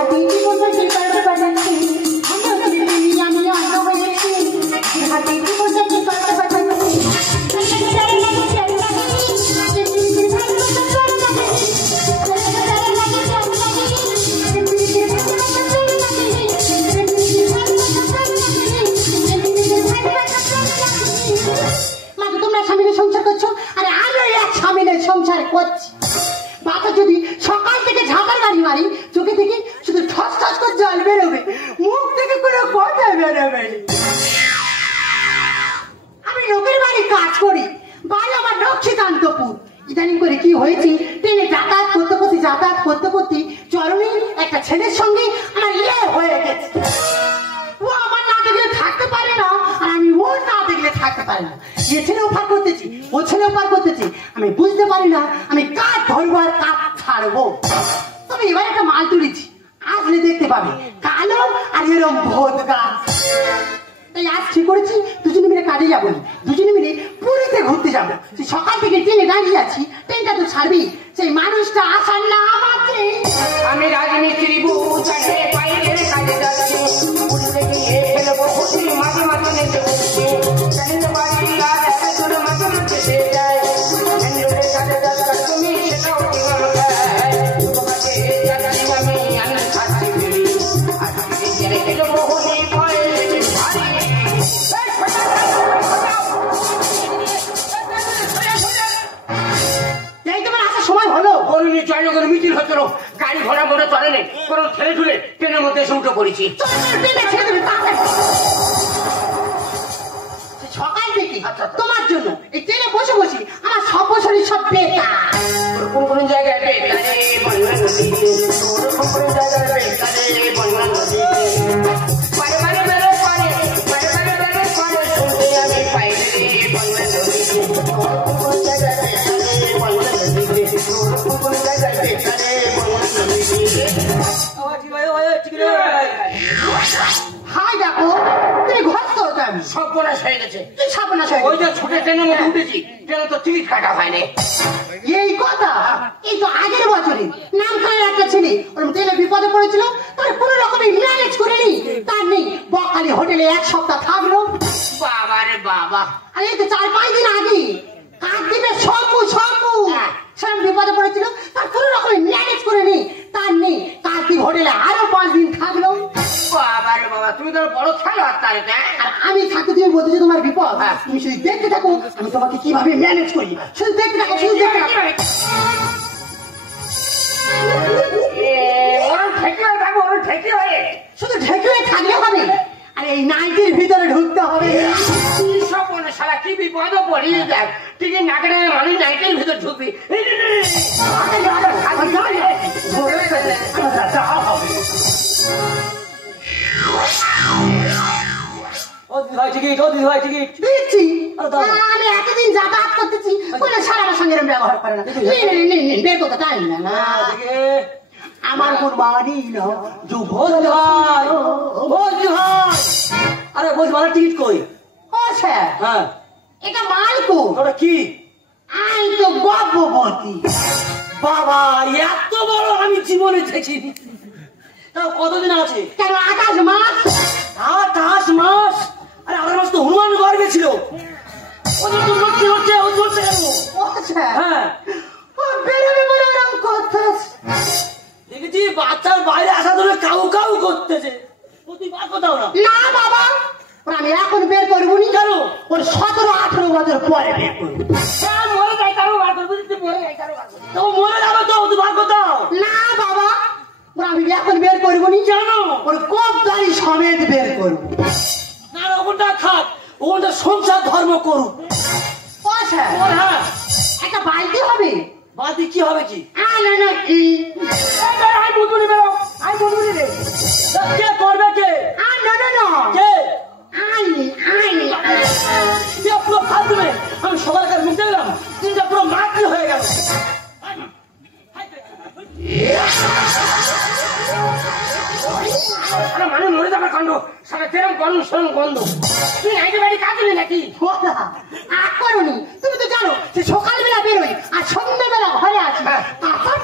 হাতে জীবন যে করতে পারছি আমি অন্য হয়েছি হাতে জীবন যে করতে পারছি সংসার করছো আর আমি এক স্বামীর সংসার করছি বাতা যদি সকাল থেকে ঝাঁকার গাড়ি মারি চোখে থেকে শুধু ঠস ঠস করে জল বেরোবে মুখ থেকে কোনো কথা বেরোবে আমি লোকের বাড়ি কাজ করি বাড়ি আমার লক্ষ্মীকান্তপুর ইদানিং করে কি হয়েছে ট্রেনে যাতায়াত করতে করতে চরণে একটা ছেলের সঙ্গে আমার ইয়ে হয়ে গেছে ও আমার না দেখলে থাকতে পারে না আর আমি ওর না দেখলে থাকতে পারি না এ ছেলেও পার করতেছি ও ছেলেও পার করতেছি আমি বুঝতে পারি না আমি কার ধরবো আর কার ছাড়বো তবে এবার একটা মাল তুলেছি আসলে দেখতে পাবে কালো আর এরকম ভোট গাছ তাই আজ ঠিক করেছি দুজনে মিলে কাজে যাবো দুজনে মিলে পুরীতে ঘুরতে যাবো সকাল থেকে ট্রেনে দাঁড়িয়ে আছি ট্রেনটা তো ছাড়বি সেই মানুষটা আসার নাম আছে আমি রাজমিস্ত্রি মাঝে মাঝে মিছিল হচ্ছিল গাড়ি ঘোড়া মোটর চলে নেই কোনো ছেলে ঠুলে ট্রেনের মধ্যে এসে উঠে পড়েছি সকাল থেকে তোমার জন্য এই ট্রেনে বসে বসে আমার সব বছরই সব বেকার কোন কোন জায়গায় হাই দেখো তুমি ঘর তো সর্বনাশ হয়ে গেছে সর্বনাশ হয়ে ওই যে ছুটে ট্রেনের মধ্যে উঠেছি ট্রেনে তো টিকিট কাটা হয়নি এই কথা এই তো আগের বছরে নাম খানের একটা ছেলে ওর ট্রেনে বিপদে পড়েছিল তার কোনো রকমের ম্যানেজ করে নি তার নেই বকখালি হোটেলে এক সপ্তাহ থাকলো বাবা রে বাবা আর এই তো 4-5 দিন আগে কাকদ্বীপের শম্ভু সেরকম বিপদে পড়েছিল তার কোনো রকমের ম্যানেজ করে নি তার নেই কাকদ্বীপ হোটেলে আরো 5 দিন থাকলো বাবা রে বাবা তুমি তো বড় খেলোয়াড় তাহলে আর আমি থাকতে তুমি বলতে যে তোমার বিপদ তুমি শুধু দেখতে থাকো আমি তোমাকে কিভাবে ম্যানেজ করি শুধু দেখতে থাকো শুধু দেখতে থাকো শুধু ঢেকে থাকলে হবে আর এই নাইটির ভিতরে ঢুকতে হবে সারা কি বিপদ পড়িয়ে দেখ ঠিক নাকের মানুষ নাইটের ভিতর ঢুকবি আমি এতদিন যাতায়াত করতেছি সারা সঙ্গে ব্যবহার করে না বের করতে টাইম না আমার কোন বাড়ি না আরে বলছি আমার টিকিট কই ও স্যার হ্যাঁ এটা মালকো ওটা কি আই তো গর্ভবতী বাবা এত বড় আমি জীবনে দেখিনি তাও কতদিন আছে কেন 28 মাস 28 মাস আরে 28 মাস তো হনুমান গর্ভে ছিল ওদের তো লক্ষ্মী হচ্ছে ও চলছে কেন ও স্যার হ্যাঁ ও বেরোবে বলে ওরকম করতেছে দেখেছি বাচ্চার বাইরে আসা ধরে কাউ কাউ করতেছে তুই বার কোথাও না না বাবা আমি এখন বের করবো নি কেন ওর 17-18 বছর পরে বের করবো মরে যাই কারো বার করবো মরে যাই কারো তো মরে যাবে তো তুই বার কোথাও না বাবা আমি এখন বের করবো নি জানো ওর কোপ দাড়ি সমেত বের করবো না ওখানটা খাক ওখানটা সংসার ধর্ম করুক ও স্যার হ্যাঁ একটা বালতি হবে বালতি কি হবে কি না আই বুঝবি বেরো আই বুঝবি রে কে করবে কে না কে আই পুরো ফালতু মেয়ে আমি সকালকার মুখ দেখলাম তিনটা পুরো মাটি হয়ে গেল মানে মরে যাবার কাণ্ড সারা তেরম গন্ধ সরম গন্ধ তুই আইতে বাড়ি কাজলি নাকি করুনি তুমি তো জানো যে সকালবেলা বেরোই আর সন্ধ্যাবেলা ঘরে আছি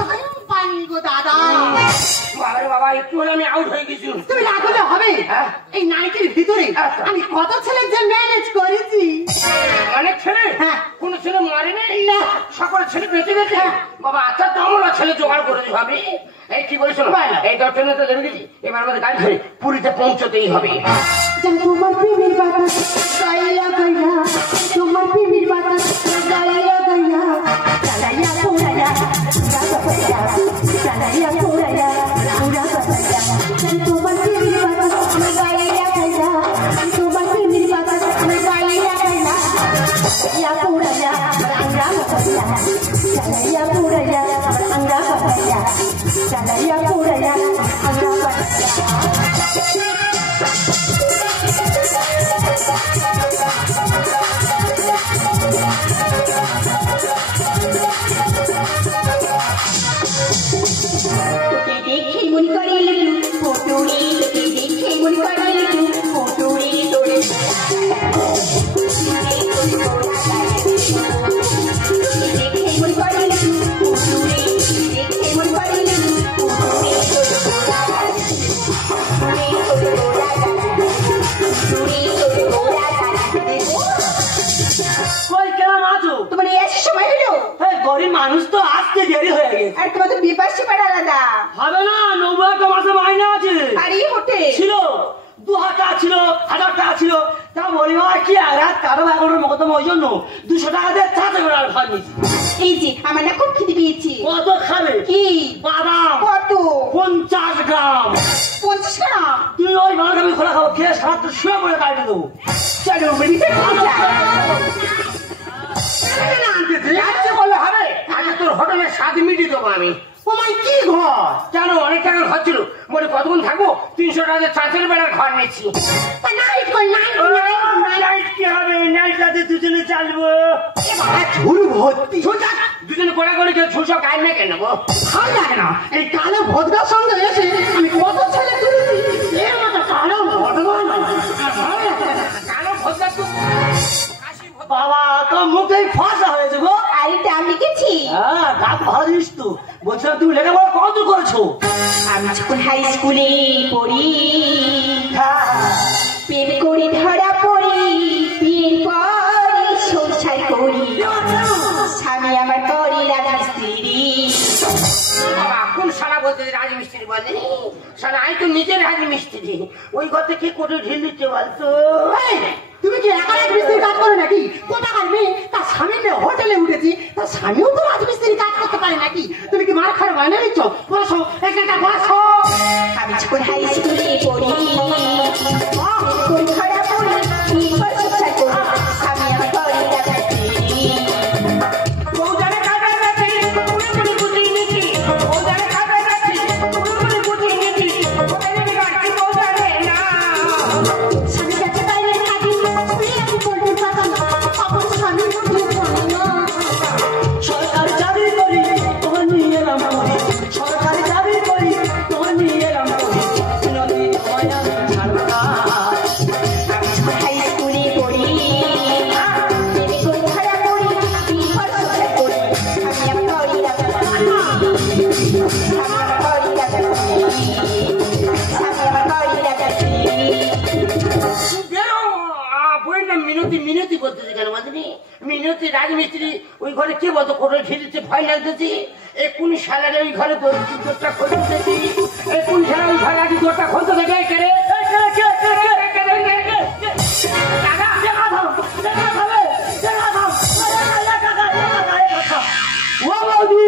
টাইম পাইনি গো দাদা বাবা একটু তুমি রাখলে হবে। হ্যাঁ। এই নাইটির ভিতরে আচ্ছা। আমি কত ছেলে যে ম্যানেজ করেছি। অনেক ছেলে? হ্যাঁ। কোন ছেলে মারেনি? না। সকল ছেলে বেঁচে গেছে? বাবা আচ্ছা তো আমরা ছেলে জোগাড় করেছি ভাবি। এই কি বলিস এই দর্শনে তো দেখে গেছি, এবার আমাদের গাড়ি ধরে পুরীতে পৌঁছতেই হবে। তোমার প্রেমের বাতাস গাইলা গাইলা, তোমার প্রেমের বাতাস গাইলা গাইলা, চালাইয়া পোড়াইয়া উড়া বাবাইয়া, চালাইয়া পোড়াইয়া উড়া বাবাইয়া। তোমার প্রেমের বাতাস গাইলা গাইলা, তোমার প্রেমের বাতাস গাইলা গাইলা, চালাইয়া পোড়াইয়া উড়া বাবাইয়া, চালাইয়া পোড়াইয়া উড়া বাবাইয়া, চালাইয়া পোড়াইয়া উড়া বাবাইয়া। দেখে মন করে পটুরি, দেখে মন করে পটুরি তোরে, দেখে মন করে পটুরি, দেখে মন করে কই কেমন আছো? তোমার এই সময় হলো? হ্যাঁ, গরিব মানুষ তো আসতে দেরি হয়ে গেছে। আর তোমার তো বিপাশে পাড়া আলাদা হবে না, 90 একটা মাসে মাইনে আছে। আরে হোটে ছিল 2000 টাকা ছিল, 1000 টাকা ছিল। তা বলি বাবা কি আর কারো এগারোর মকদম ওই জন্য 200 টাকা দিয়ে চাতে করে আর খান নিচ্ছি। এই যে আমার না খুব খিদে পেয়েছি। কত খাবে? কি বাদাম কত? 50 গ্রাম। 50 গ্রাম? তুই ওই বাদাম আমি খোলা খাবো, খেয়ে সারা তো শুয়ে পড়ে কাটে দেবো। চলো বেরিয়ে আজকে বললে হবে? আজকে তোর হোটেলের স্বাদ মিটিয়ে দেবো আমি। তোমার কি ঘর? কেন অনেক টাকার ঘর ছিল, বলে কতক্ষণ থাকবো? 300 টাকা দিয়ে চাঁচের বেড়ার ঘর নিচ্ছি। নাইট কই নাইট নাইট কি হবে? নাইট রাতে দুজনে চালবো। ঝুড়ি ভর্তি। দুজনে করে করে কেউ ঝুলসা গায়ে মেখে নেবো। ভালো লাগে না এই কালো ভদ্রার সঙ্গে এসে আমি কত ছেলে তুলেছি। এর মতো কালো ভদ্র কালো ভোজা তো বাবা তো মুখেই ফাঁসা হয়েছে গো। আরেকটা আমি গেছি। হ্যাঁ, দাঁত ভালো জিনিস তো। বলছিলাম তুমি লেখাপড়া কত করেছো? আমি যখন হাই স্কুলে পড়ি, হ্যাঁ, প্রেম করে ধরা পড়ি, বিয়ের পরে সংসার করি, স্বামী আমার করে রাজমিস্ত্রি। বাবা কোন শালা বলতে রাজমিস্ত্রি বলে? শালা আমি তো নিজের রাজমিস্ত্রি। ওই ঘর থেকে কোটে ঢিল দিচ্ছে বলতো। তুমি কি একা রাজমিস্ত্রির কাজ করো নাকি? কোথাকার মেয়ে তার স্বামীকে হোটেলে উঠেছি, তার স্বামীও তো রাজমিস্ত্রির কাজ করতে পারে নাকি? তুমি কি মার খারাপ হয় না নিচ্ছ? বসো একটা বসো। আমি যখন হাই স্কুলে পড়ি, কোন খারাপ পড়ি, সংসার করি, স্বামী আমার করে রাজমিস্ত্রি। বউজানে কাজে গেছি, পুরি পুরি বুঝি নিছি। বউজানে কাজে গেছি, পুরি পুরি বুঝি নিছি। ওদের গাড়ি বউজানে না। স্বামী কাছে বাইরে থাকি, স্ত্রী আমি বলতে পারতাম না, আমার স্বামী বুঝতে পারে না। সরকারি চাকরি করি তোমার নিয়ে এলাম করি, সরকারি চাকরি করি তোমার নিয়ে এলাম করি, নদী তোমায় আমি ছাড়বো না। আমি যখন হাই স্কুলে পড়ি, প্রেমে করে ধরা পড়ি, বিয়ের পর সংসার করি, স্বামী আমার করে রাজমিস্ত্রি। স্বামী আমার করে রাজমিস্ত্রি। স্বামী আমার করে রাজমিস্ত্রি। বেরো, বইটা মিনতি মিনতি বলতেছি কেন বুঝলি? মিনতি রাজমিস্ত্রি ওই ঘরে কে বলতো কোটে ঢিলছে, ভয় লাগতেছি। 19 সালের ওই ঘরে দোরটা খুলতেছি। 19 সালে ওই ঘরে আগে দোরটা খুলতে দেখে কেড়ে ও বৌদি,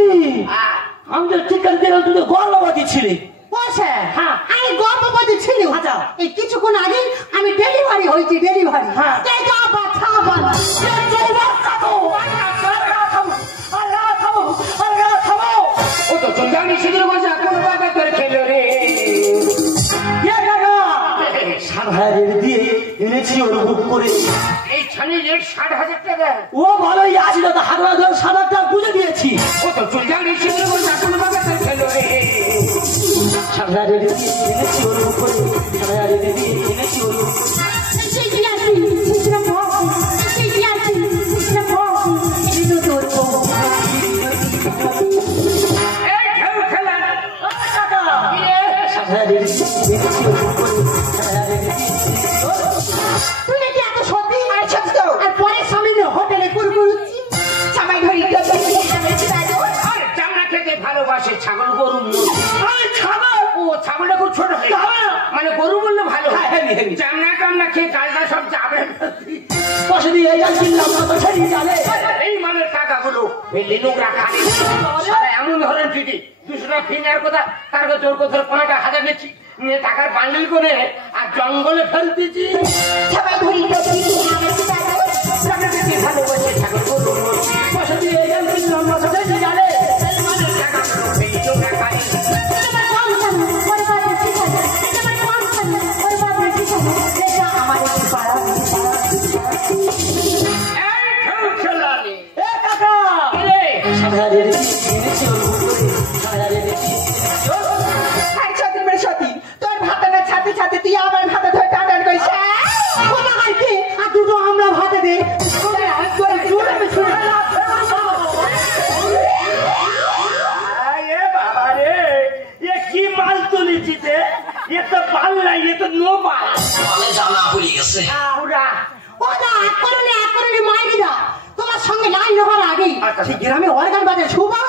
আমি তো ঠিক করে দিলাম, তুমি গর্ভবতী ছিলে। বসে হ্যাঁ। আমি গর্ভবতী ছিল। আচ্ছা। এই কিছুক্ষণ আগে আমি ডেলিভারি হয়েছি, ডেলিভারি। হ্যাঁ। ও তো চন্দ্রানি সেদিন বলছে কোন বাবা করে খেলো রে। সাধারের দিয়ে এনেছি ওর বুক করে। এই ছানির রেট 60,000 টাকা। ও ভালোই আসিল তো হাত ধরে 7,000 টাকা বুঝে দিয়েছি। ও তো চন্দ্রানি সেদিন বলছে কোন বাবা করে খেলো রে। সাধারের দিয়ে এনেছি ওর বুক করে, সাধারের দিয়ে এনেছি ওর বুক করে। এই ঢেউ খেলা সাধারের দিয়ে এনেছি ওর পাশে ছাগল গরু ছাগল ও ছাগলটা খুব ছোট হয় মানে গরু বললে ভালো হয় চামড়া টামড়া খেয়ে গালটা সব যাবে পাশে দিয়ে কিনলাম না তো সেই জানে এই মানের টাকাগুলো এই নোংরা খায় এমন ধরেন ঠিকই 200 টাকা ফি নেওয়ার কথা তার কাছে জোর করে 15 টাকা হাজার নিচ্ছি নিয়ে টাকার বান্ডিল করে আর জঙ্গলে ফেল দিচ্ছি সবাই ধরি ভালোবাসে ছাগল গরু পাশে দিয়ে কিনলাম না তো সেই জানে তোর ভাতে না ছাতে ছাতে তুই আমার ভাতে ধরে টাটান করিস আর দুটো আমরা ভাতে দে কি মাল তুলেছি এ তো পাল নাই এ তো নো পাল জানা হয়ে গেছে তোমার সঙ্গে লাইন হওয়ার আগেই গ্রামে অর্গান বাজে সুবা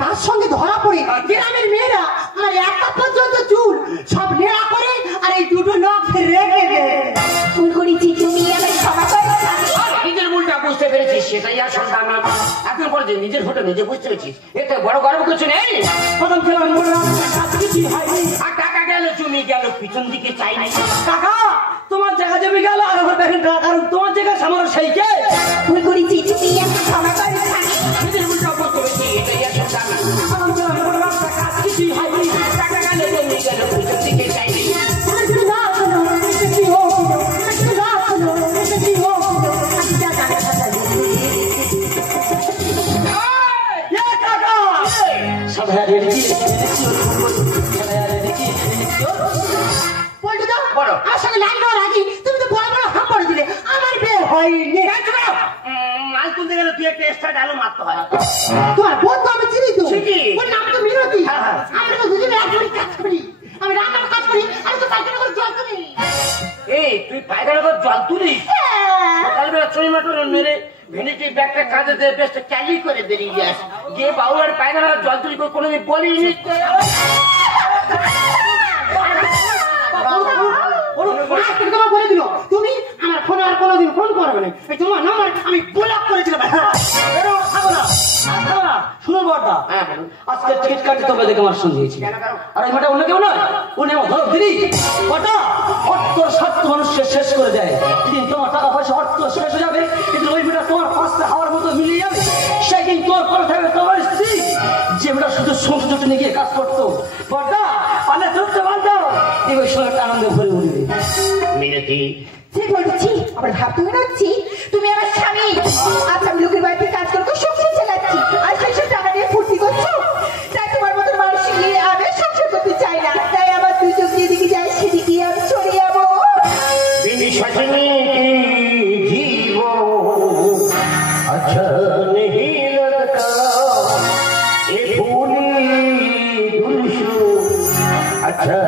তার সঙ্গে ধরা পড়ে গ্রামের মেয়েরা আমার একটা পর্যন্ত চুল সব নেড়া করে আর এই দুটো নখ রেখে দেয় ভুল করেছি তুমি আমি ক্ষমা করে নিজের ভুলটা বুঝতে পেরেছিস সেটাই আসল দামি এখন পরে যে নিজের ভুলটা নিজে বুঝতে পেরেছিস এতে বড় গর্ব কিছু নেই প্রথম খেলাম বললাম কিছু হয়নি আর টাকা গেল তুমি গেল পিছন দিকে চাই নাই টাকা তোমার জায়গা জমি গেল আর আমার দেখেন কারণ তোমার জায়গায় আমার সেই কে ভুল করেছি তুমি আমি ক্ষমা করে নিজের ভুলটা বুঝতে পেরেছি এটাই আসল দামি প্রথম খেলাম বললাম কিছু হয়নি টাকা গেল তুমি গেল পিছন দিকে চাই নাই মাল তুলতে গেলে তুই একটা এক্সট্রা ডায়লগ মারতে হয় তোমার বোন তো আমি চিনি তো ঠিকই। ওর নাম তো মিনতি আমরা তো দুজনে একজনই কাজ করি আমি রান্নার কাজ করি আমি তো পাইখানা করে জল তুলি এই তুই পায়খানা করে জল তুলিস সকালবেলা ছয় মাত্র মেরে ভেনিটি ব্যাগটা কাঁধে দিয়ে বেশটা ক্যালি করে বেরিয়ে যাস গিয়ে বাউলার পায়খানা জল তুলি করে কোনোদিন বলিনি তোমার বলে দিল তুমি আমার ফোনে আর কোনোদিন ফোন করবে না এই তোমার নাম্বার আমি ব্লক করেছিলাম শুনো বড়দা আজকে টিকিট কাটতে তবে দেখে আমার সঙ্গে হয়েছিল আর এই মেয়েটা অন্য কেউ নয় উনি আমার ধরো দিদি কটা অর্থ স্বার্থ মানুষকে শেষ করে দেয় কিন্তু তোমার টাকা পয়সা অর্থ শেষ হয়ে যাবে কিন্তু ওই মেয়েটা তোমার পাশে হাওয়ার মতো মিলিয়ে যাবে সেদিন তোর পরে থাকবে তোমার স্ত্রী যে মেয়েটা শুধু সংসদ নিয়ে গিয়ে কাজ করতো বড়দা পালে ধরতে বাধ্য এই ওই সময় আনন্দে ভরে উঠবে মিনতি ঠিক বলছি আবার ভাবতে বেরোচ্ছি তুমি আমার স্বামী আচ্ছা আমি লোকের বাড়িতে কাজ করবো সংসার চালাচ্ছি আর সেই টাকা নিয়ে ফুর্তি করছো তাই তোমার মতো মানুষ নিয়ে আমি সংসার করতে চাই না তাই আমার দুই চোখ যেদিকে যায় সেদিকে আমি চলে যাবো जीव अच्छा नहीं लगता ये भूली दुलशु अच्छा